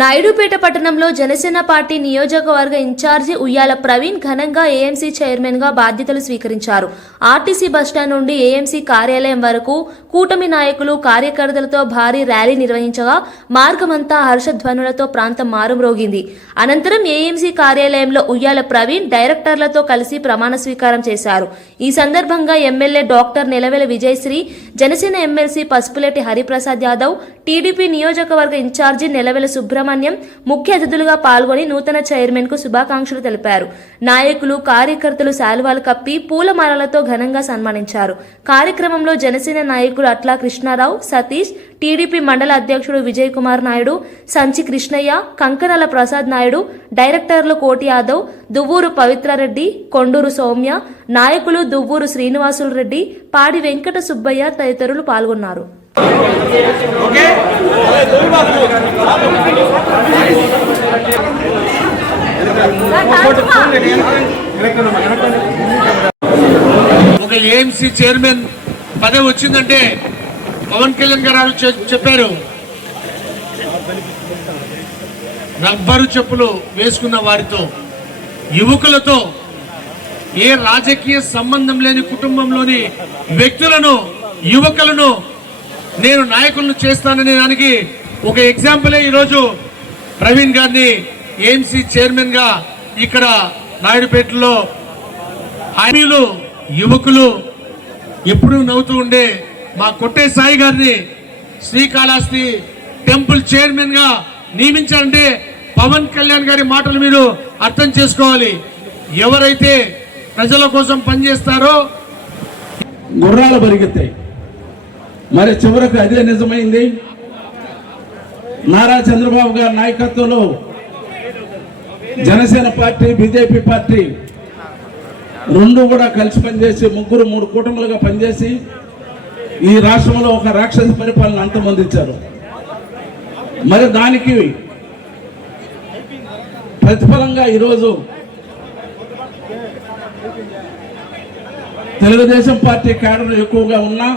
నాయుడుపేట పట్టణంలో జనసేన పార్టీ నియోజకవర్గ ఇన్ఛార్జి ఉయ్యాల ప్రవీణ్ ఘనంగా ఏఎంసీ చైర్మన్ గా బాధ్యతలు స్వీకరించారు. ఆర్టీసీ బస్టాండ్ నుండి ఏఎంసీ కార్యాలయం వరకు కూటమి నాయకులు కార్యకర్తలతో భారీ ర్యాలీ నిర్వహించగా మార్గమంతా హర్షధ్వనులతో ప్రాంతం మారుమ్రోగింది. అనంతరం ఏఎంసీ కార్యాలయంలో ఉయ్యాల ప్రవీణ్ డైరెక్టర్లతో కలిసి ప్రమాణ స్వీకారం చేశారు. ఈ సందర్భంగా MLA doctor Nelavela Vijayasri, Janasena MLC Pasupuleti Hariprasad Yadav, TDP నియోజకవర్గ ఇన్ఛార్జి నెలవెల సుబ్రహ్మణ్యం ముఖ్య అతిథులుగా పాల్గొని నూతన చైర్మన్ కు శుభాకాంక్షలు తెలిపారు. నాయకులు, కార్యకర్తలు శాలువాలు కప్పి పూలమాలలతో ఘనంగా సన్మానించారు. కార్యక్రమంలో జనసేన నాయకులు అట్లా కృష్ణారావు, సతీష్, టీడీపీ మండల అధ్యక్షుడు విజయ్ కుమార్ నాయుడు, సంచి కృష్ణయ్య, కంకణాల ప్రసాద్ నాయుడు, డైరెక్టర్లు కోటి యాదవ్, దువ్వూరు పవిత్రారెడ్డి, కొండూరు సౌమ్య, నాయకులు దువ్వూరు శ్రీనివాసులు రెడ్డి, పాడి వెంకట సుబ్బయ్య తదితరులు పాల్గొన్నారు. ఒక ఏఎంసీ చైర్మన్ పదవి వచ్చిందంటే పవన్ కళ్యాణ్ గారు చెప్పారు, రబ్బరు చెప్పులు వేసుకున్న వారితో, యువకులతో, ఏ రాజకీయ సంబంధం లేని కుటుంబంలోని వ్యక్తులను, యువకులను నేను నాయకులను చేస్తాననే దానికి ఒక ఎగ్జాంపులే ఈరోజు ప్రవీణ్ గారిని ఏఎంసీ చైర్మన్ గా ఇక్కడ నాయుడుపేటలో హామీలు, యువకులు ఎప్పుడూ నవ్వుతూ ఉండే మా కొట్టే సాయి గారిని శ్రీకాళహస్తి టెంపుల్ చైర్మన్ గా నియమించాలంటే పవన్ కళ్యాణ్ గారి మాటలు మీరు అర్థం చేసుకోవాలి. ఎవరైతే ప్రజల కోసం పనిచేస్తారో గుర్రాలు పరిగెత్తాయి. మరి చివరకు అదే నిజమైంది. నారా చంద్రబాబు గారి నాయకత్వంలో జనసేన పార్టీ, బీజేపీ పార్టీ రెండు కూడా కలిసి పనిచేసి, ముగ్గురు 3 కూటములుగా పనిచేసి ఈ రాష్ట్రంలో ఒక రాక్షస పరిపాలన అంతమొందించారు. మరి దానికి ప్రతిఫలంగా ఈరోజు తెలుగుదేశం పార్టీ కేడర్ ఎక్కువగా ఉన్నా